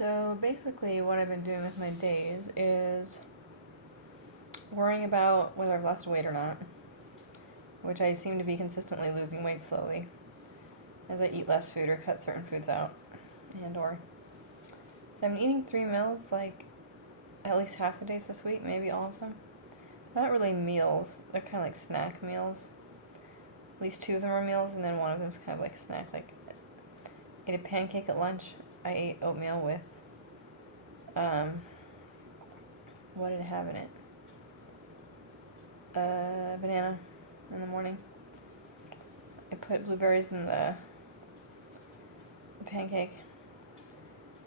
So basically, what I've been doing with my days is worrying about whether I've lost weight or not, which I seem to be consistently losing weight slowly as I eat less food or cut certain foods out, and/or. So I've been eating 3 meals, like at least half the days this week, maybe all of them. Not really meals; they're kind of like snack meals. At least 2 of them are meals, and then one of them's kind of like a snack. Like, I ate a pancake at lunch. I ate oatmeal with, what did it have in it? Banana in the morning. I put blueberries in the pancake.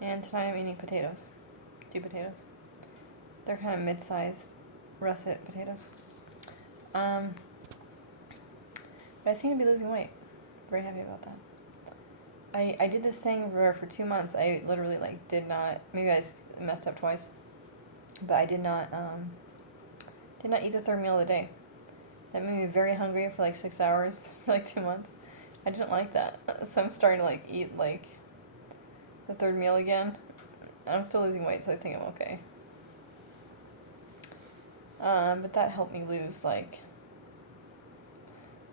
And tonight I'm eating potatoes. 2 potatoes. They're kind of mid-sized russet potatoes. But I seem to be losing weight. Very happy about that. I did this thing for 2 months. I literally did not, maybe I messed up twice, but I did not eat the third meal of the day. That made me very hungry for 6 hours for 2 months. I didn't like that. So I'm starting to eat the third meal again. And I'm still losing weight, so I think I'm okay. But that helped me lose I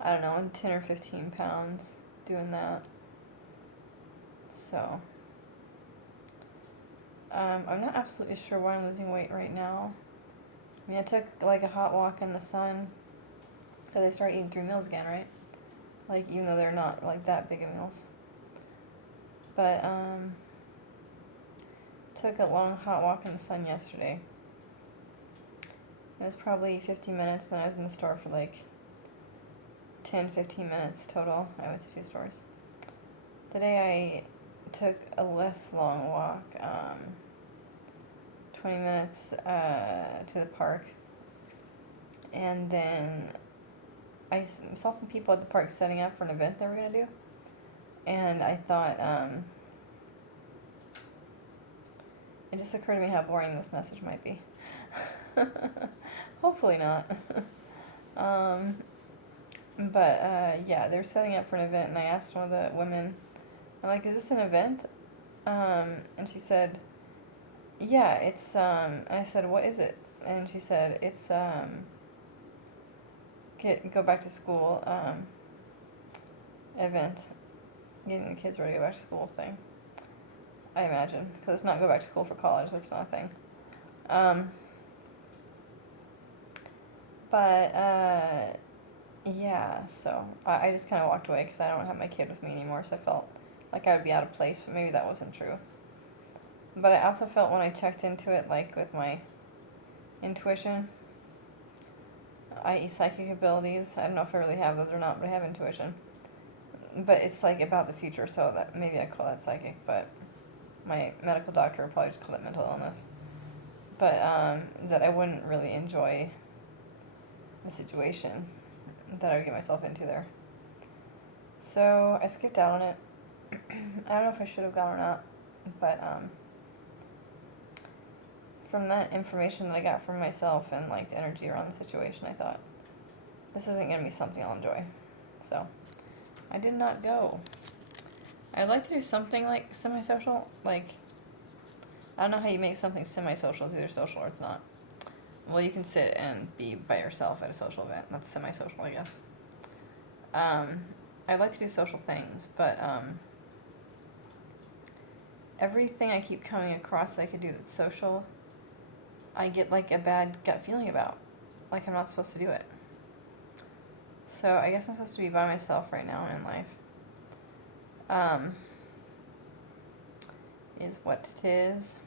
don't know, 10 or 15 pounds doing that. So, I'm not absolutely sure why I'm losing weight right now. I mean, I took a hot walk in the sun because I started eating 3 meals again, right? Even though they're not that big of meals. But, took a long hot walk in the sun yesterday. It was probably 15 minutes, then I was in the store for 10-15 minutes total. I went to 2 stores. Today I took a less long walk, 20 minutes to the park, and then I saw some people at the park setting up for an event they were going to do, and I thought, it just occurred to me how boring this message might be. Hopefully not. Yeah, they're setting up for an event, and I asked one of the women, I'm like, is this an event? And she said, yeah, it's, and I said, what is it? And she said, it's, go back to school, event, getting the kids ready to go back to school thing, I imagine, because it's not go back to school for college, that's not a thing. Yeah, so I just kind of walked away because I don't have my kid with me anymore, so I felt like I would be out of place, but maybe that wasn't true. But I also felt when I checked into it, with my intuition, i.e. psychic abilities, I don't know if I really have those or not, but I have intuition. But it's about the future, so that maybe I call that psychic, but my medical doctor would probably just call it mental illness. But that I wouldn't really enjoy the situation that I would get myself into there. So I skipped out on it. I don't know if I should have gone or not, but from that information that I got from myself and the energy around the situation, I thought, this isn't going to be something I'll enjoy. So I did not go. I'd like to do something semi-social, I don't know how you make something semi-social. It's either social or it's not. Well, you can sit and be by yourself at a social event. That's semi-social, I guess. I'd like to do social things, but everything I keep coming across that I could do that's social, I get a bad gut feeling about. I'm not supposed to do it. So I guess I'm supposed to be by myself right now in life. Is what it is.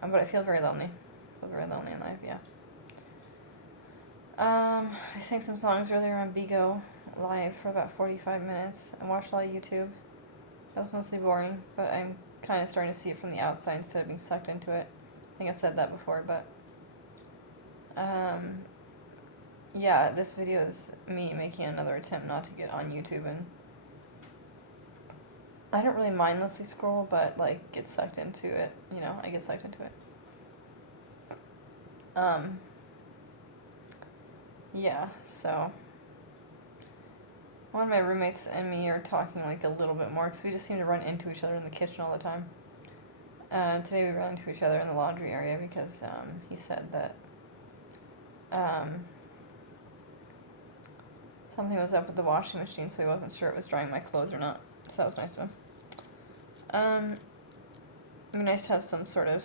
But I feel very lonely. I feel very lonely in life, yeah. I sang some songs earlier on Bigo live for about 45 minutes. I watched a lot of YouTube. That was mostly boring, but I'm kind of starting to see it from the outside instead of being sucked into it. I think I've said that before, but yeah, this video is me making another attempt not to get on YouTube, and I don't really mindlessly scroll, but get sucked into it, I get sucked into it. Yeah, so one of my roommates and me are talking a little bit more because we just seem to run into each other in the kitchen all the time. Today we ran into each other in the laundry area because he said that um, something was up with the washing machine, so he wasn't sure it was drying my clothes or not. So that was nice of him. It'd be nice to have some sort of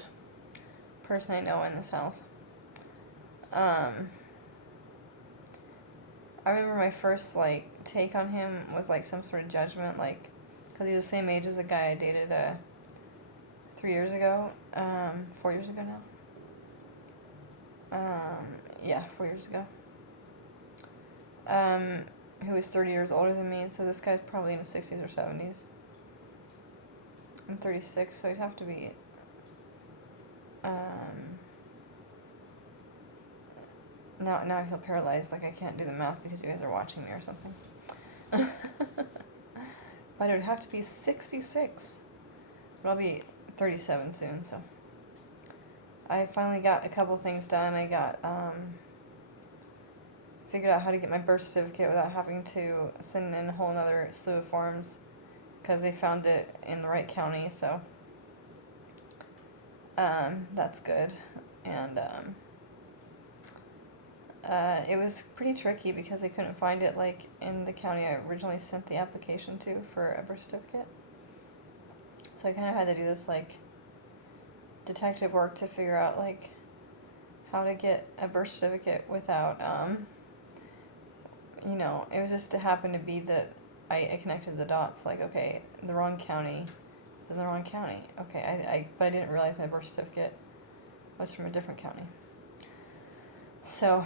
person I know in this house. I remember my first, like, take on him was, like, some sort of judgment, like, because he's the same age as a guy I dated 3 years ago, 4 years ago now. Yeah, 4 years ago. Who was 30 years older than me, so this guy's probably in his 60s or 70s. I'm 36, so he'd have to be, now I feel paralyzed, like I can't do the math because you guys are watching me or something. But it would have to be 66. But I'll be 37 soon, so. I finally got a couple things done. I got, figured out how to get my birth certificate without having to send in a whole other slew of forms, because they found it in the right county, so that's good. And it was pretty tricky because they couldn't find it, like, in the county I originally sent the application to for a birth certificate. So I kind of had to do this, like, detective work to figure out, like, how to get a birth certificate without, you know, it was just to happen to be that I connected the dots, like, okay, the wrong county, then the wrong county. Okay, but I didn't realize my birth certificate was from a different county. So,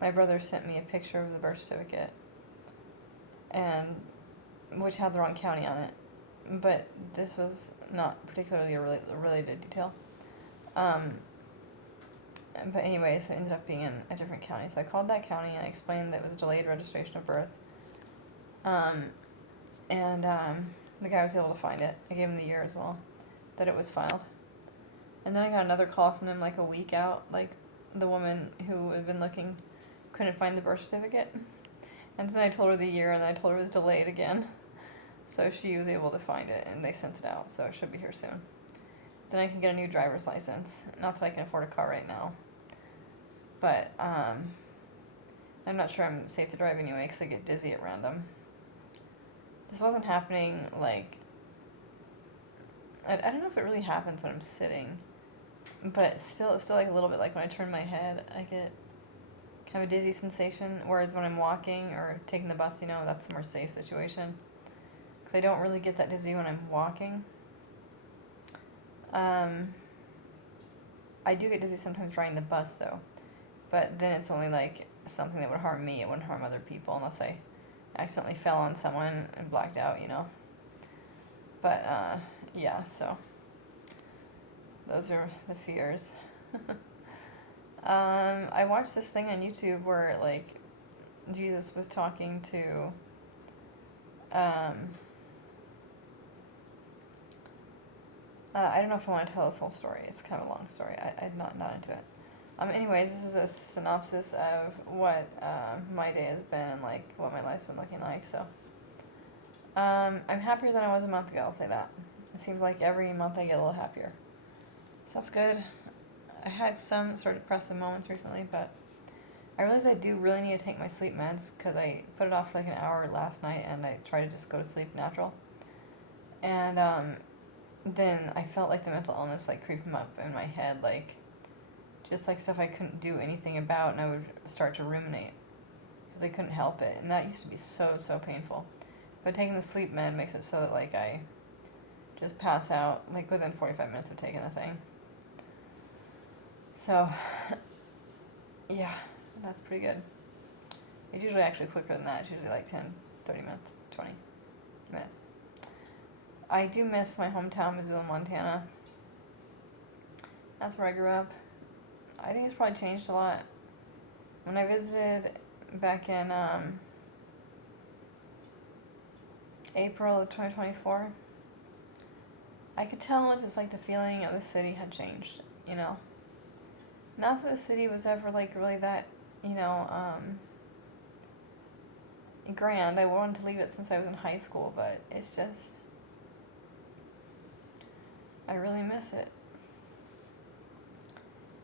my brother sent me a picture of the birth certificate, and which had the wrong county on it, but this was not particularly a related detail. But anyway, so it ended up being in a different county. So I called that county and I explained that it was a delayed registration of birth. The guy was able to find it. I gave him the year as well that it was filed. And then I got another call from him like a week out, like the woman who had been looking couldn't find the birth certificate. And then I told her the year, and then I told her it was delayed again. So she was able to find it, and they sent it out, so it should be here soon. Then I can get a new driver's license. Not that I can afford a car right now. But I'm not sure I'm safe to drive anyway because I get dizzy at random. This wasn't happening, like, I don't know if it really happens when I'm sitting, but it's still like a little bit like when I turn my head, I get kind of a dizzy sensation, whereas when I'm walking or taking the bus, you know, that's a more safe situation. Because I don't really get that dizzy when I'm walking. I do get dizzy sometimes riding the bus, though. But then it's only, like, something that would harm me. It wouldn't harm other people unless I accidentally fell on someone and blacked out, you know. But, yeah, so those are the fears. I watched this thing on YouTube where, like, Jesus was talking to, I don't know if I want to tell this whole story. It's kind of a long story. I'm not into it. Anyways, this is a synopsis of what my day has been and, like, what my life's been looking like. So, I'm happier than I was a month ago, I'll say that. It seems like every month I get a little happier. So that's good. I had some sort of depressive moments recently, but I realized I do really need to take my sleep meds because I put it off for like an hour last night and I tried to just go to sleep natural. And then I felt like the mental illness like creeping up in my head, like just like stuff I couldn't do anything about, and I would start to ruminate because I couldn't help it. And that used to be so painful. But taking the sleep med makes it so that like I just pass out like within 45 minutes of taking the thing. So, yeah, that's pretty good. It's usually actually quicker than that. It's usually like 10, 30 minutes, 20 minutes. I do miss my hometown, Missoula, Montana. That's where I grew up. I think it's probably changed a lot. When I visited back in April of 2024, I could tell just like the feeling of the city had changed, you know. Not that the city was ever like really that, you know, grand. I wanted to leave it since I was in high school, but it's just I really miss it.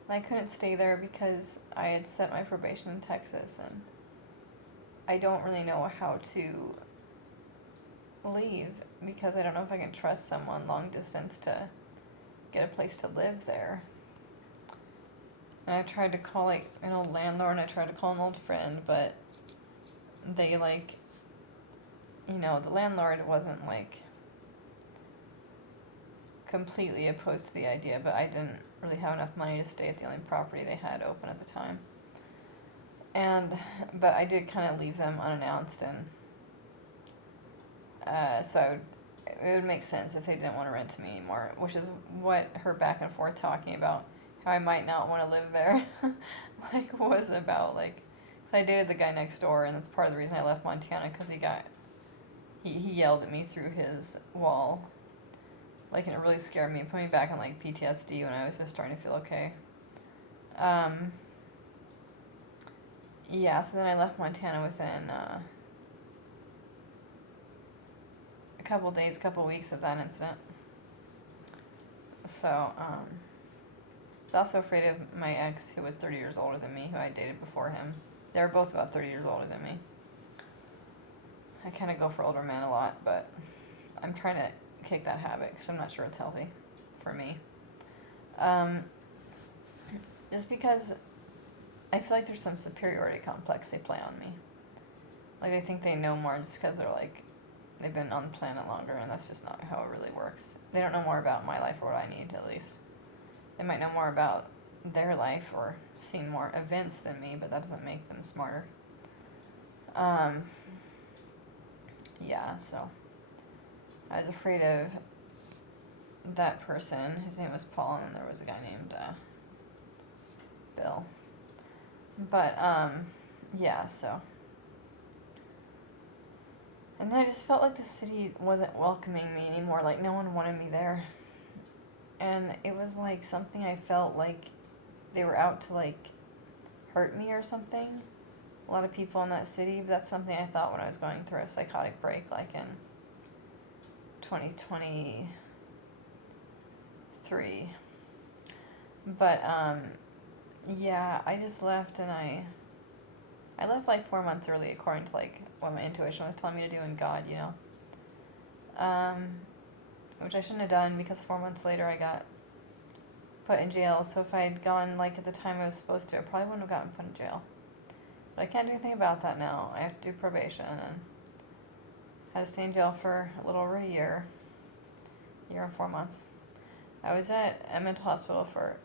And I couldn't stay there because I had set my probation in Texas, and I don't really know how to leave because I don't know if I can trust someone long distance to get a place to live there. And I tried to call like an old landlord, and I tried to call an old friend, but they like, the landlord wasn't like completely opposed to the idea, but I didn't really have enough money to stay at the only property they had open at the time. But I did kind of leave them unannounced, and it would make sense if they didn't want to rent to me anymore, which is what her back and forth talking about how I might not want to live there was about. Cause I dated the guy next door, and that's part of the reason I left Montana, because he yelled at me through his wall, and it really scared me. It put me back on PTSD when I was just starting to feel okay. Yeah, so then I left Montana within a couple weeks of that incident. So, I was also afraid of my ex, who was 30 years older than me, who I dated before him. They were both about 30 years older than me. I kind of go for older men a lot, but I'm trying to kick that habit because I'm not sure it's healthy for me. Just because I feel like there's some superiority complex they play on me. They think they know more just because they've been on the planet longer, and that's just not how it really works. They don't know more about my life or what I need, at least. They might know more about their life or seen more events than me, but that doesn't make them smarter. Yeah, so I was afraid of that person. His name was Paul, and there was a guy named Bill. But, yeah, so. And then I just felt like the city wasn't welcoming me anymore. No one wanted me there. And it was something I felt like they were out to hurt me or something. A lot of people in that city, but that's something I thought when I was going through a psychotic break, in 2023. But, yeah, I just left, and I left 4 months early, according to what my intuition was telling me to do, and God, which I shouldn't have done, because 4 months later I got put in jail. So if I had gone at the time I was supposed to, I probably wouldn't have gotten put in jail. But I can't do anything about that now. I have to do probation, and had to stay in jail for a little over a year and 4 months. I was at a mental hospital for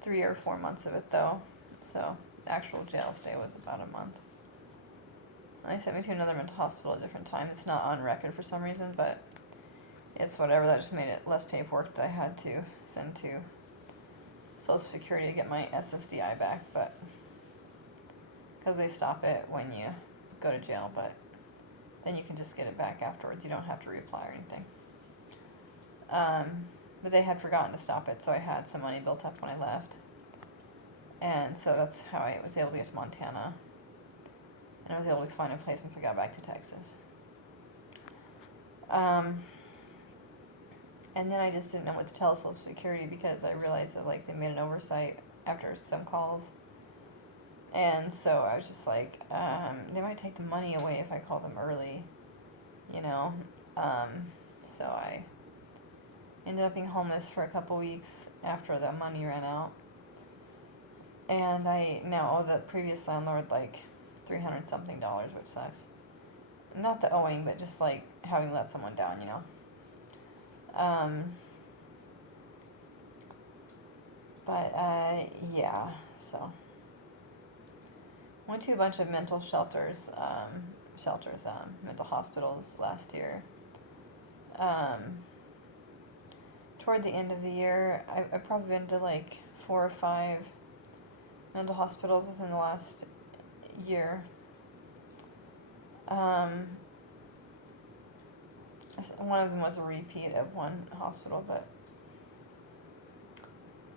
3 or 4 months of it, though. So the actual jail stay was about a month. And they sent me to another mental hospital at a different time. It's not on record for some reason, but it's whatever. That just made it less paperwork that I had to send to Social Security to get my SSDI back, but because they stop it when you go to jail, but then you can just get it back afterwards. You don't have to reapply or anything. But they had forgotten to stop it, so I had some money built up when I left. And so that's how I was able to get to Montana. And I was able to find a place once I got back to Texas. And then I just didn't know what to tell Social Security, because I realized that they made an oversight after some calls. And so I was just they might take the money away if I call them early, So I ended up being homeless for a couple weeks after the money ran out. And I now owe the previous landlord $300 something, which sucks. Not the owing, but just having let someone down, Yeah, so went to a bunch of mental mental hospitals last year. Toward the end of the year, I've probably been to 4 or 5 mental hospitals within the last year. One of them was a repeat of one hospital, but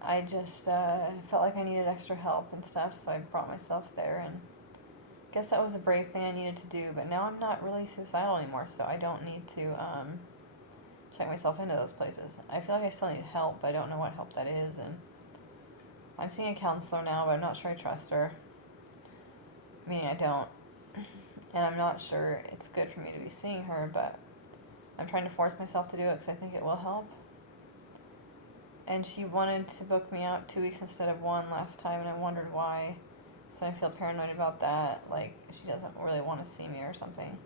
I just felt like I needed extra help and stuff, so I brought myself there, and I guess that was a brave thing I needed to do. But now I'm not really suicidal anymore, so I don't need to check myself into those places. I feel like I still need help, but I don't know what help that is, and I'm seeing a counselor now, but I'm not sure I trust her. Meaning I don't. And I'm not sure it's good for me to be seeing her, but I'm trying to force myself to do it because I think it will help. And she wanted to book me out 2 weeks instead of 1 last time, and I wondered why. So I feel paranoid about that, like she doesn't really want to see me or something.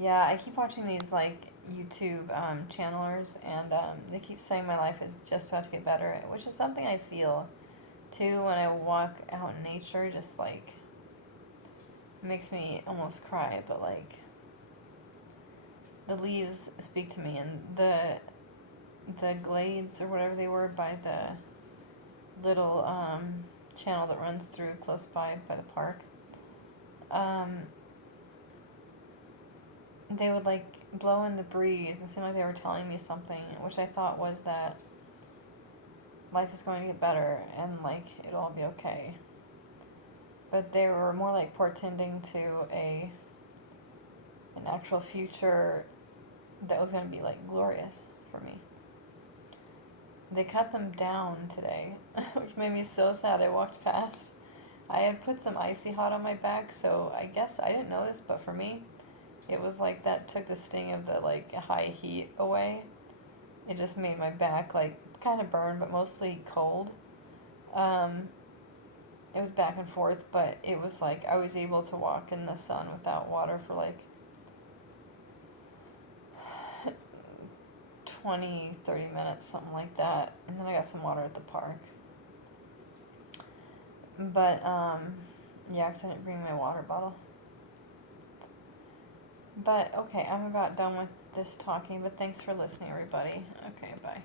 Yeah, I keep watching these like YouTube channelers, and they keep saying my life is just about to get better, which is something I feel too when I walk out in nature. Just like makes me almost cry, but like the leaves speak to me, and the glades or whatever they were by the little channel that runs through close by the park. They would like blow in the breeze and seem like they were telling me something, which I thought was that life is going to get better and like it'll all be okay. But they were more like portending to an actual future that was going to be like glorious for me. They cut them down today, which made me so sad. I walked past. I had put some icy hot on my back, so I guess I didn't know this, but for me, it was like that took the sting of the like high heat away. It just made my back like kind of burn, but mostly cold. It was back and forth, but it was like I was able to walk in the sun without water for like 20, 30 minutes, something like that. And then I got some water at the park. But, yeah, 'cause I didn't bring my water bottle. But, okay, I'm about done with this talking, but thanks for listening, everybody. Okay, bye.